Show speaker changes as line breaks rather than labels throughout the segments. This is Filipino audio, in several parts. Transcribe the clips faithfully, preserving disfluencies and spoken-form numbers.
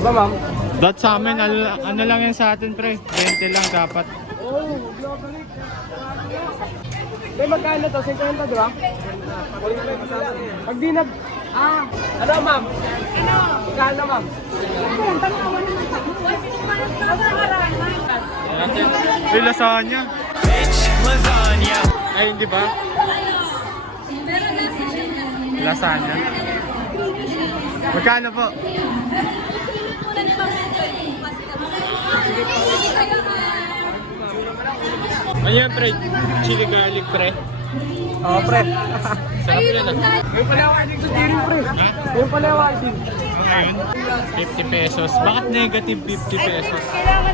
Diba ma'am?
Dot sa amin, ano, ano lang yan sa atin pre? twenty lang dapat.
Oo, globally. May magkano to? fifty, diba? Pag di nag... Ah, ano ma'am? Ano? Magkano ma'am?
Yung lasagna. Lasagna. Ay, hindi ba? Lasagna. Magkano po? Ano yan pre? Chili garlic pre?
Oo, pre.
Sarap yan ah.
May palawasin sa diri, pre. May palawasin.
Ngayon, fifty pesos. Bakit negative fifty pesos?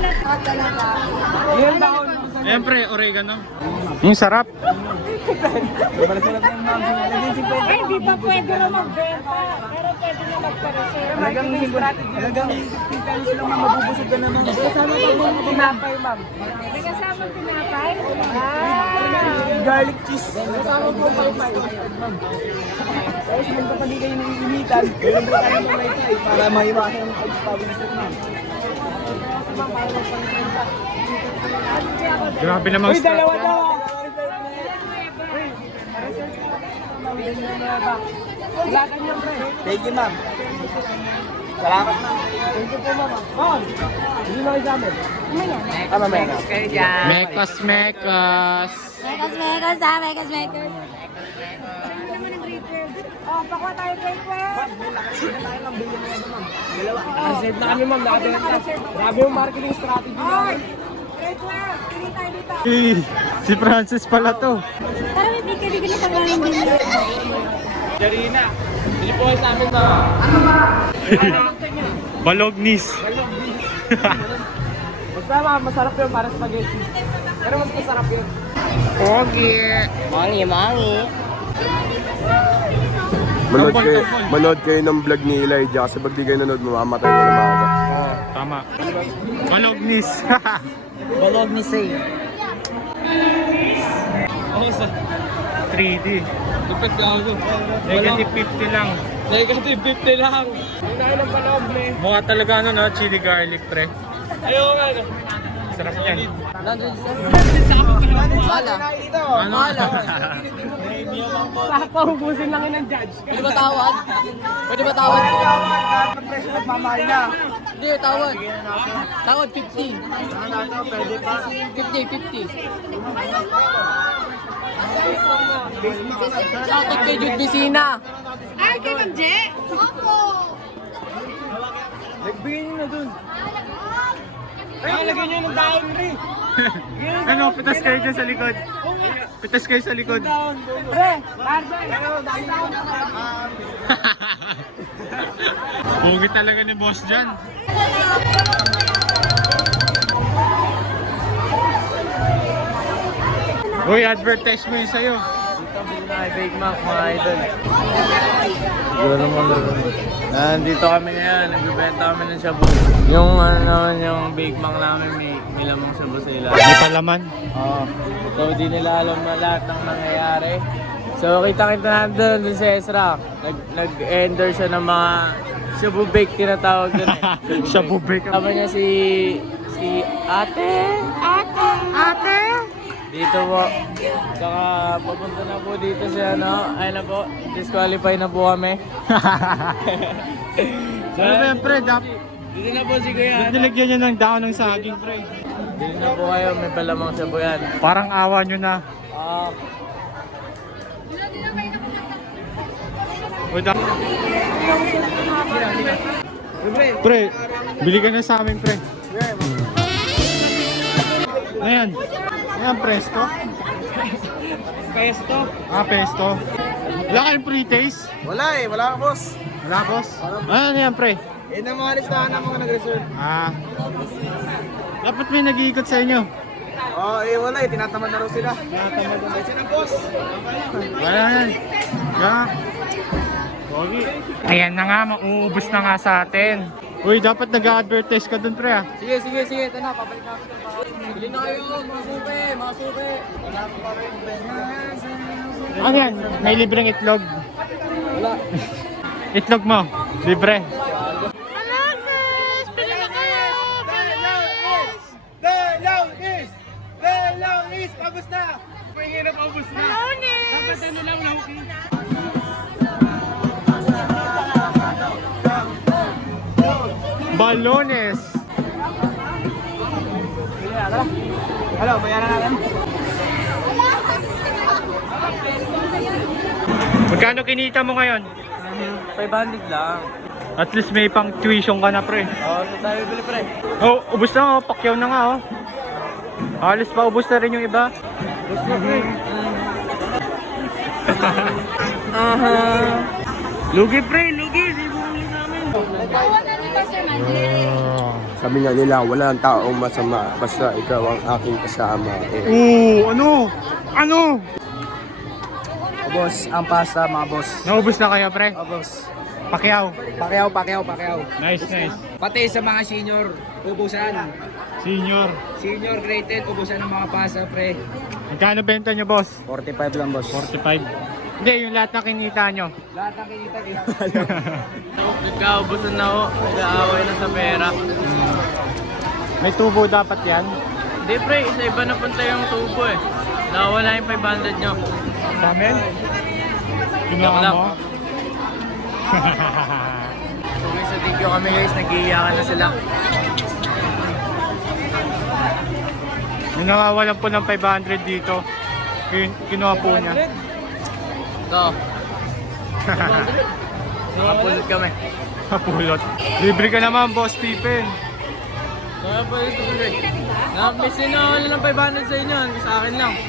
Ilan taon?
Ayan pre, oregano. Yung sarap.
Malasarap yung ma'am. Naging fifty.
Eh, di ba pwede na magbenta? Pero pwede na magpa-reserve.
Talagang talagang fifty pesos lang ma'am. Mabubusog ka na ma'am. Kasama pa ma'am. Tinapay ma'am.
May kasama tinapay? Ah!
Garlic cheese. Kasama po pay pay. Ma'am. Guys, magpapali kayo ng initan. Meron po tayo ng may pay para maiwasan ang pagpapawin ma'am.
Grabe namang
Uy, dalawa
stop.
daw. Ulatan niyo, pre. Thank you, ma'am. Salamat, ma'am. Thank you po, ma'am. Ma'am, hindi na kayo sa amin. Ah, mamaya na.
Mekas, mekas.
Megas, megas, ah, megas, megas. Oh, pakuha tayo break,
Ma'am, may nakareserve na tayo, ma'am. Bilhin mo yan, ma'am. Dalawa. Nakareserve na kami, ma'am. Nakareserve na. Grabe yung marketing strategy namin.
Break lang. Pili tayo dito.
Eh, si Francis pala to.
Para may bigay-bigay na pagkain din.
Jarina, hindi po kayo sa amin, ma'am. Ano ba?
Balognis.
Basta, ma'am, masarap yun para spaghetti. Pero mas masarap yun.
Pogi.
Mangi, mangi.
Manood
Tambol,
kayo,
tambol.
manood kayo ng vlog ni Elijah kasi pag di kayo nanood, mamamatay ka na maaga.
Oh, tama. Balognis.
Balog ni Say.
three D.
Dapat ka ako.
Negative fifty lang.
Negative fifty lang. Hindi tayo ng balog, me.
Mukha talaga ano no, chili garlic pre.
Ayaw nga.
Sarap yan.
Wala.
Ano?
Saka hubusin lang yun ng judge.
Pwede ba tawad? Pwede ba tawad?
Ang presyo nagmamahal na.
Hindi, tawad. Tawad fifty.
Pwede pa.
fifty, fifty. Shoutout kay Jude Vicina.
Ay, kay Ma'am Je? Opo.
Nagbigay nyo na dun. Ay, lagyan nyo ng daon, Ri.
Ano, pitas kayo dyan sa likod. Pitas kayo sa likod.
Pre, Marvel. Ano, dahil daon na
Pugi talaga ni boss dyan. Uy, advertise mo yun sa'yo.
Dito, bilhin na kay Bake Mac, mga idol. Siguro naman naman. Nandito kami ngayon, nagbibenta kami ng shabu. Yung ano naman, yung Bake Mac namin, may, may lamang shabu sa ilalim.
May palaman.
Oo. So, di nila alam na lahat ng nangyayari. So, kita-kita natin doon dun si Ezra. Nag, nag-ender siya ng mga shabu bake tinatawag doon eh.
Shabu bake.
Kasama niya si, si ate. Ate. Ate. Dito po. Saka papunta na po dito si ano. Ay na po. Disqualify na po kami.
So, ano ba yan, pre? Dap
Dito na po si Kuya.
Ba't nilagyan niya ng daon ng saging, pre?
Dito na po kayo. May palamang siya po yan.
Parang awa nyo na.
Ah.
O, da- Pre, bili ka na sa amin, pre. Ayan. Ayan, presto.
Pesto.
Ah, pesto. Wala kayong pre-taste?
Wala eh. Wala ka boss.
Wala, boss? Ano yan, pre?
Eh na mga listahan ng mga nag-reserve.
Ah. Dapat may nag-iikot sa inyo.
Oh, eh wala eh. Tinatamad na raw sila. Tinatamad na. Sino boss?
Wala yan. Yeah. Pogi. Ayan na nga, mauubos na nga sa atin. Uy, dapat nag-advertise ka dun, pre, ah.
Sige, sige, sige. Ito na, pabalik na ako. Bili na kayo, mga supe, mga supe.
Ano yan? May libreng itlog.
Wala.
Itlog mo, libre.
Alagas!
Balones.
Hello, bayaran natin.
Magkano kinita mo ngayon?
five hundred lang.
At least may pang tuition ka na, pre.
Oo, so tayo bili pre.
Oh, ubos na oh. Pakyaw na nga oh. Halos pa ubos na rin yung iba.
Gusto pre. Aha. Lugi pre, lugi. Di bumili namin.
Sabi nga nila, wala ang taong masama basta ikaw ang aking kasama. Eh,
Oo, ano? Ano?
Boss, ang pasta mga boss.
Naubos na kayo, pre?
Oh, boss.
Pakyaw.
Pakyaw, pakyaw, pakyaw.
Nice, nice.
Pati sa mga senior, ubusan.
Senior.
Senior grade ten, ubusan ng mga pasta, pre.
Magkano benta nyo, boss?
forty-five lang, boss.
forty-five. Hindi, yung lahat na kinita nyo.
Lahat ng kinita,
Nagkaubusan na ako. Nag-aaway na sa pera.
May tubo dapat yan.
Hindi pre, isa iba na punta yung tubo eh. Nawala yung five hundred nyo.
Sa amin? Ginawa
Joke lang.
mo?
Okay, sa thank you kami guys. Nag-iiyakan na sila.
Yung nakawalan po ng five hundred dito. Kin kinuha po niya.
Ito. Nakapulot kami.
Kapulot. Libre ka naman, boss Stephen.
Kaya pa ito pre. Na-miss na ako ng five hundred sa inyo. Hindi sa akin lang.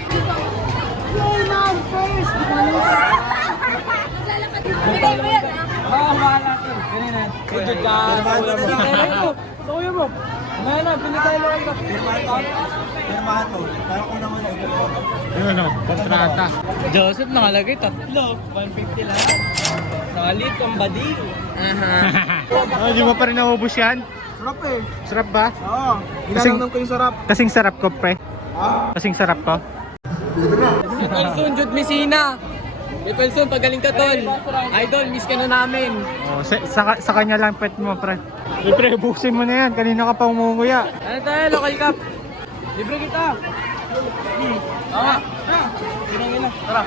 Oo, bahala ko. Ganyan na. Kudod ka. Sa kuya mo. Ngayon na, pili tayo lang ito. Pirmahan to. Pero kung naman na ito.
Yun o, kontrata.
Joseph nakalagay tatlo. one fifty lang.
Solid, kumbadi.
Aha.
Oh, di mo pa rin naubos yan?
Sarap eh.
Sarap ba?
Oo.
Kasing-
Inalanam ko yung sarap.
Kasing sarap ko, pre. Kasing sarap ko.
Ipelson, Jude Messina. Ipelson, pagaling ka tol. Idol, miss ka na namin.
Oh, sa, sa, sa kanya lang pet mo, pre. Di, pre, buksin mo na yan. Kanina ka pa umunguya.
Ano tayo, local cup? Libre kita. Oo nga. Ginangin na. Tara.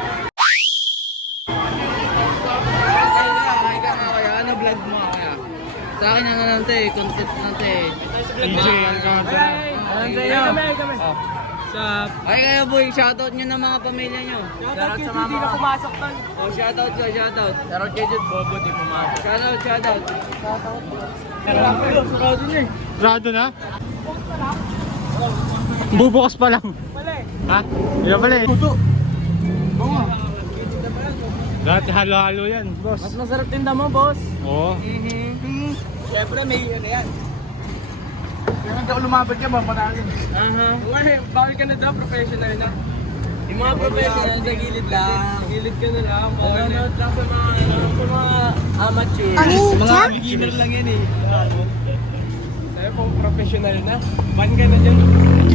Ay, ka nga kaya. Ano vlog mo kaya? Sa akin ano lang to eh, concept lang to eh.
D J, Alcantara.
Ano sa'yo?
Kami, kami.
Oh.
Sa...
Ay kayo boy, shoutout nyo ng mga pamilya nyo. Shoutout sa mama ko.
pumasok tol.
Oh, shoutout ka, shoutout. Shoutout kay Jude Bobo, di pumasok. Shoutout, shoutout. Shoutout nyo eh.
Sarado na? Bubukas pa lang.
Mali.
Ha? Iya pala eh.
Puto. Bunga.
Lahat halo-halo yan, boss.
Mas masarap tinda mo, boss.
Oo.
Mhm. Siyempre may ano yan. Kaya hindi ako lumabad ka, mapanalin.
Aha.
Uy, bakit ka na daw? Professional na.
Yung mga professional sa gilid lang.
Gilid ka na lang.
Nanonood lang sa mga, ano, sa mga amateur.
Mga beginner lang yan eh. Tayo pong professional na. Ban ka na dyan.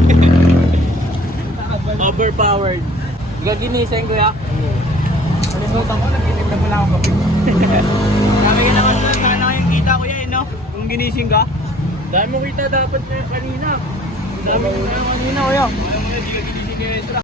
Overpowered. Gaginising ko yak.
Kalimutan ko, nagtitinda mo lang ako kape. Sabi ka naman sa saan na yung kita ko yan, no? Kung ginising ka.
Dahil mo kita dapat na kanina.
Dami mo na kanina, kuya. Alam mo na, di ka ginising ka extra.